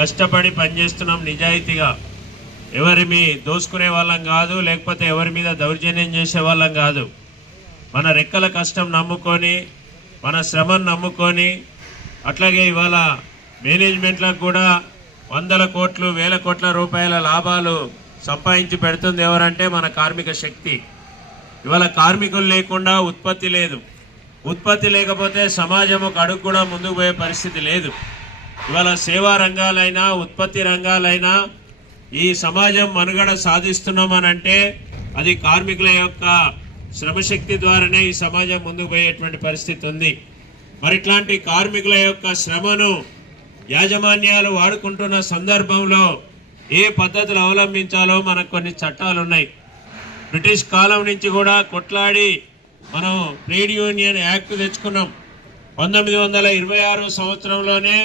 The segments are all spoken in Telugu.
కష్టపడి పనిచేస్తున్నాం నిజాయితీగా. ఎవరిమి దోసుకునే వాళ్ళం కాదు, లేకపోతే ఎవరి మీద దౌర్జన్యం చేసే వాళ్ళం కాదు. మన రెక్కల కష్టం నమ్ముకొని, మన శ్రమను నమ్ముకొని, అట్లాగే ఇవాళ మేనేజ్మెంట్లకు కూడా వందల కోట్లు వేల కోట్ల రూపాయల లాభాలు సంపాదించి పెడుతుంది ఎవరంటే మన కార్మిక శక్తి. ఇవాళ కార్మికులు లేకుండా ఉత్పత్తి లేదు. ఉత్పత్తి లేకపోతే సమాజం ఒక అడుగు కూడా ముందుకు పోయే పరిస్థితి లేదు. ఇవాళ సేవా రంగాలైనా ఉత్పత్తి రంగాలైనా ఈ సమాజం మనుగడ సాధిస్తున్నామనంటే అది కార్మికుల యొక్క శ్రమశక్తి ద్వారానే ఈ సమాజం ముందుకు పోయేటువంటి పరిస్థితి ఉంది. మరి ఇట్లాంటి కార్మికుల యొక్క శ్రమను యాజమాన్యాలు వాడుకుంటున్న సందర్భంలో ఏ పద్ధతులు అవలంబించాలో మనకు కొన్ని చట్టాలు ఉన్నాయి. బ్రిటిష్ కాలం నుంచి కూడా కొట్లాడి మనం ట్రేడ్ యూనియన్ యాక్ట్ తెచ్చుకున్నాం. 1926 సంవత్సరంలోనే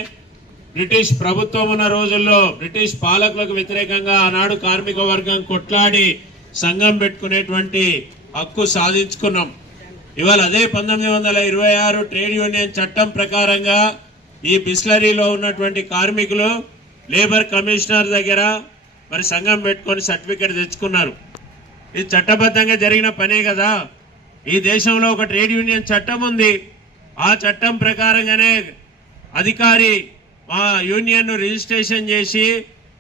బ్రిటిష్ ప్రభుత్వం ఉన్న రోజుల్లో బ్రిటిష్ పాలకులకు వ్యతిరేకంగా ఆనాడు కార్మిక వర్గం కొట్లాడి సంఘం పెట్టుకునేటువంటి హక్కు సాధించుకున్నాం. ఇవాళ అదే 1926 ట్రేడ్ యూనియన్ చట్టం ప్రకారంగా ఈ బిస్లరీలో ఉన్నటువంటి కార్మికులు లేబర్ కమిషనర్ దగ్గర మరి సంఘం పెట్టుకొని సర్టిఫికేట్ తెచ్చుకున్నారు. ఇది చట్టబద్ధంగా జరిగిన పనే కదా. ఈ దేశంలో ఒక ట్రేడ్ యూనియన్ చట్టం ఉంది. ఆ చట్టం ప్రకారంగానే అధికారి మా యూనియన్ను రిజిస్ట్రేషన్ చేసి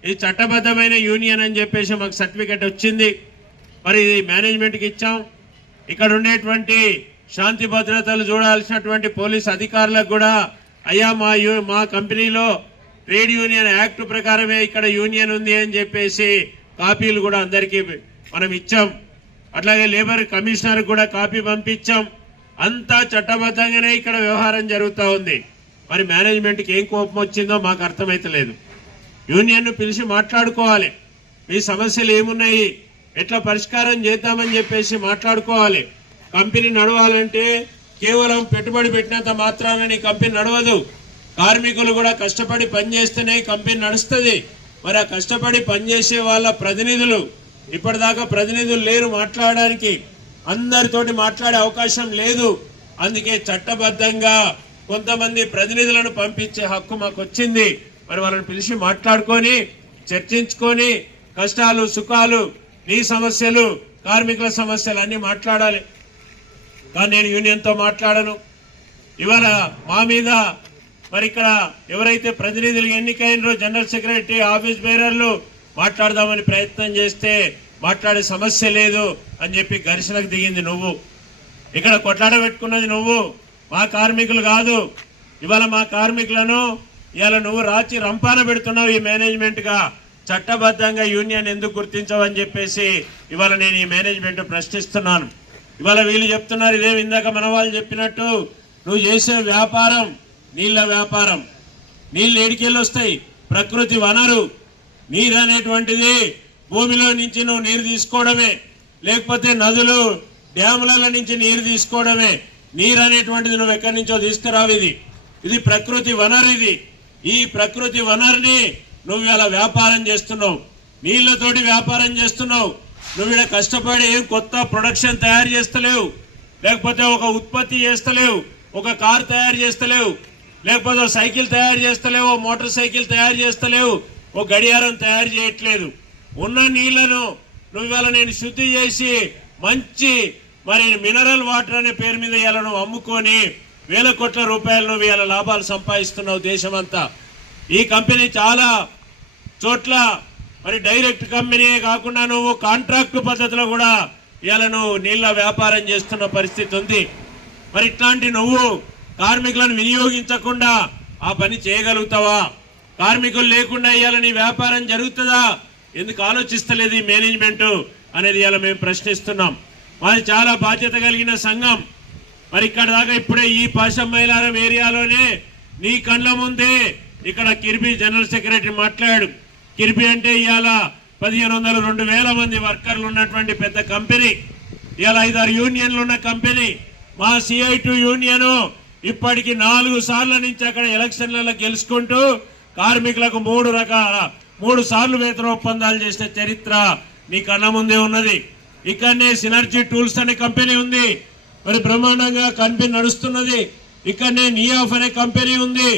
ఇది చట్టబద్ధమైన యూనియన్ అని చెప్పేసి మాకు సర్టిఫికేట్ వచ్చింది. మరి ఇది మేనేజ్మెంట్కి ఇచ్చాం. ఇక్కడ ఉండేటువంటి శాంతి భద్రతలు చూడాల్సినటువంటి పోలీస్ అధికారులకు కూడా అయ్యా మా కంపెనీలో ట్రేడ్ యూనియన్ యాక్ట్ ప్రకారమే ఇక్కడ యూనియన్ ఉంది అని చెప్పేసి కాపీలు కూడా అందరికీ మనం ఇచ్చాం. అట్లాగే లేబర్ కమిషనర్ కూడా కాపీ పంపించాం. అంతా చట్టబద్ధంగానే ఇక్కడ వ్యవహారం జరుగుతూ ఉంది. మరి మేనేజ్మెంట్కి ఏం కోపం వచ్చిందో మాకు అర్థమైతలేదు. యూనియన్ను పిలిచి మాట్లాడుకోవాలి, మీ సమస్యలు ఏమున్నాయి, ఎట్లా పరిష్కారం చేద్దామని చెప్పేసి మాట్లాడుకోవాలి. కంపెనీ నడవాలంటే కేవలం పెట్టుబడి పెట్టినంత మాత్రాన నీ కంపెనీ నడవదు. కార్మికులు కూడా కష్టపడి పనిచేస్తేనే కంపెనీ నడుస్తుంది. మరి ఆ కష్టపడి పనిచేసే వాళ్ళ ప్రతినిధులు ఇప్పటిదాకా ప్రతినిధులు లేరు మాట్లాడడానికి, అందరితోటి మాట్లాడే అవకాశం లేదు. అందుకే చట్టబద్ధంగా కొంతమంది ప్రతినిధులను పంపించే హక్కు మాకు వచ్చింది. మరి వాళ్ళని పిలిచి మాట్లాడుకొని చర్చించుకొని కష్టాలు సుఖాలు నీ సమస్యలు కార్మికుల సమస్యలు అన్నీ మాట్లాడాలి. కానీ నేను యూనియన్తో మాట్లాడను. ఇవాళ మా మీద మరి ఇక్కడ ఎవరైతే ప్రతినిధులు ఎన్నికైనరో జనరల్ సెక్రటరీ ఆఫీస్ బేరర్లు మాట్లాడదామని ప్రయత్నం చేస్తే మాట్లాడే సమస్య లేదు అని చెప్పి ఘర్షణకు దిగింది నువ్వు. ఇక్కడ కొట్లాడ పెట్టుకున్నది నువ్వు, మా కార్మికులు కాదు. ఇవాళ మా కార్మికులను ఇవాళ నువ్వు రాచి రంపాన పెడుతున్నావు ఈ మేనేజ్మెంట్గా. చట్టబద్ధంగా యూనియన్ ఎందుకు గుర్తించవని చెప్పేసి ఇవాళ నేను ఈ మేనేజ్మెంట్ ప్రశ్నిస్తున్నాను. ఇవాళ వీళ్ళు చెప్తున్నారు ఇదేమి ఇందాక మన వాళ్ళు చెప్పినట్టు నువ్వు చేసే వ్యాపారం నీళ్ళ వ్యాపారం. నీళ్ళు ఏడికెళ్ళి వస్తాయి? ప్రకృతి వనరు. నీరు అనేటువంటిది భూమిలో నుంచి నువ్వు నీరు తీసుకోవడమే, లేకపోతే నదులు డ్యాముల నుంచి నీరు తీసుకోవడమే. నీరు అనేటువంటిది నువ్వు ఎక్కడి నుంచో తీసుకురావు. ఇది ప్రకృతి వనరు. ఈ ప్రకృతి వనరుని నువ్వు ఇలా వ్యాపారం చేస్తున్నావు, నీళ్లతోటి వ్యాపారం చేస్తున్నావు. నువ్వు ఇక్కడ కష్టపడి ఏం కొత్త ప్రొడక్షన్ తయారు చేస్తలేవు, లేకపోతే ఒక ఉత్పత్తి చేస్తలేవు, ఒక కార్ తయారు చేస్తలేవు, లేకపోతే ఒక సైకిల్ తయారు చేస్తలేవు, మోటార్ సైకిల్ తయారు చేస్తలేవు, ఒక గడియారం తయారు చేయట్లేదు. ఉన్న నీళ్లను నువ్వు ఇవాళ నేను శుద్ధి చేసి మంచి మరి మినరల్ వాటర్ అనే పేరు మీద ఇవాళ నువ్వు అమ్ముకొని వేల కోట్ల రూపాయలు నువ్వు ఇవాళ లాభాలు సంపాదిస్తున్నావు దేశమంతా. ఈ కంపెనీ చాలా చోట్ల మరి డైరెక్ట్ కంపెనీయే కాకుండా నువ్వు కాంట్రాక్ట్ పద్ధతిలో కూడా ఇవాళ నువ్వు నీళ్ళ వ్యాపారం చేస్తున్న పరిస్థితి ఉంది. మరి ఇట్లాంటి నువ్వు కార్మికులను వినియోగించకుండా ఆ పని చేయగలుగుతావా? కార్మికులు లేకుండా ఇవాళ నీ వ్యాపారం జరుగుతుందా? ఎందుకు ఆలోచిస్తలేదు ఈ మేనేజ్మెంట్ అనేది ఇవాళ మేము ప్రశ్నిస్తున్నాం. మాది చాలా బాధ్యత కలిగిన సంఘం. మరి ఇక్కడ దాకా ఇప్పుడే ఈ పాశం మైలారం ఏరియాలోనే నీ కళ్ళ ముందే ఇక్కడ కిర్బీ జనరల్ సెక్రటరీ మాట్లాడు. కిర్బీ అంటే ఇవాళ 1500 2000 మంది వర్కర్లు ఉన్నటువంటి పెద్ద కంపెనీ. ఇవాళ 5-6 యూనియన్లు ఉన్న కంపెనీ. మా CI2 యూనియన్ ఇప్పటికి 4 సార్ల నుంచి అక్కడ ఎలక్షన్లలో గెలుచుకుంటూ కార్మికులకు 3 సార్లు వేతన ఒప్పందాలు చేసిన చరిత్ర నీ కళ్ళ ముందే ఉన్నది. ఇక్కడనే సినర్జీ టూల్స్ అనే కంపెనీ ఉంది, మరి బ్రహ్మాండంగా కంపెనీ నడుస్తున్నది. ఇక్కడనే నియాఫ్ అనే కంపెనీ ఉంది,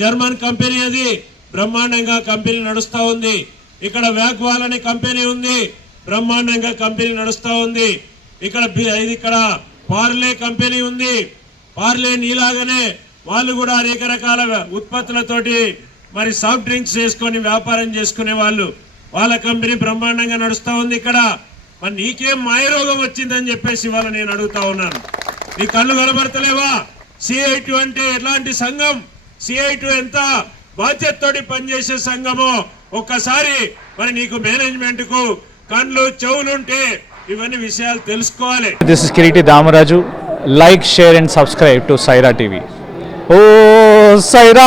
జర్మన్ కంపెనీ. అది బ్రహ్మాండంగా కంపెనీ నడుస్తూ ఉంది. ఇక్కడ వ్యాక్వాల్ అనే కంపెనీ ఉంది, బ్రహ్మాండంగా కంపెనీ నడుస్తూ ఉంది. ఇక్కడ పార్లే కంపెనీ ఉంది, పార్లే నీలాగానే వాళ్ళు కూడా అనేక రకాల ఉత్పత్తులతోటి మరి సాఫ్ట్ డ్రింక్స్ చేసుకొని వ్యాపారం చేసుకునే వాళ్ళ కంపెనీ బ్రహ్మాండంగా నడుస్తూ ఉంది. ఇక్కడ మరి నీకేం మాయరోగం వచ్చిందని చెప్పేసి వాళ్ళ నేను అడుగుతా ఉన్నాను. నీ కళ్ళు కనబడతలేవా? CI2 అంటే ఎలాంటి సంఘం, CI2 ఎంత బాధ్యతతోటి పనిచేసే సంఘమో ఒక్కసారి మరి నీకు మేనేజ్మెంట్ కు కళ్ళు చెవులుంటే ఇవన్నీ విషయాలు తెలుసుకోవాలి. This is Kiriti Damaraju. Like, share and subscribe to Saira TV. Oh, Saira!